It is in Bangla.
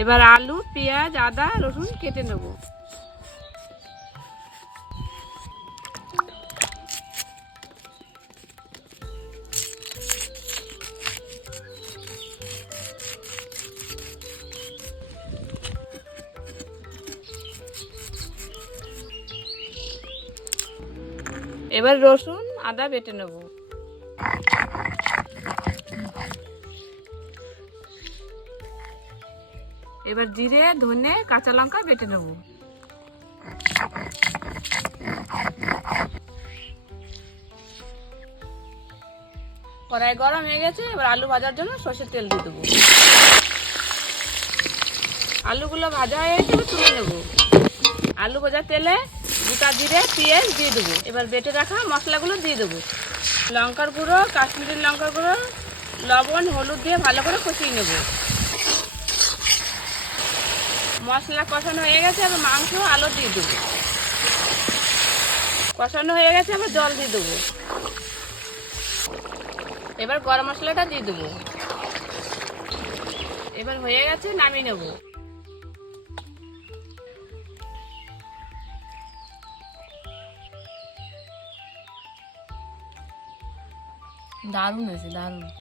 এবার আলু, পেঁয়াজ, আদা, রসুন কেটে নেব। এবার রসুন, আদা বেটে নেব। এবার জিরে, ধনে, কাঁচা লঙ্কা বেটে নেব। কড়াই গরম হয়ে গেছে, এবার আলু ভাজার জন্য সরষের তেল দিয়ে দেবো। আলুগুলো ভাজা হয়ে গেছে, এবার তুলে নেব। আলু ভাজার তেলে গোটা জিরে, পেঁয়াজ দিয়ে দেবো। এবার বেটে রাখা মশলাগুলো দিয়ে দেবো। লঙ্কার গুঁড়ো, কাশ্মীরি লঙ্কার গুঁড়ো, লবণ, হলুদ দিয়ে ভালো করে কষিয়ে নেব। মশলা কষানো হয়ে গেছে, এবার মাংস, আলু দিয়ে দেবো। কষানো হয়ে গেছে, এবার জল দিয়ে দেবো। এবার গরম মশলাটা দিয়ে দেবো। এবার হয়ে গেছে, নামিয়ে নেব। দারুণ হয়েছে, দারুণ।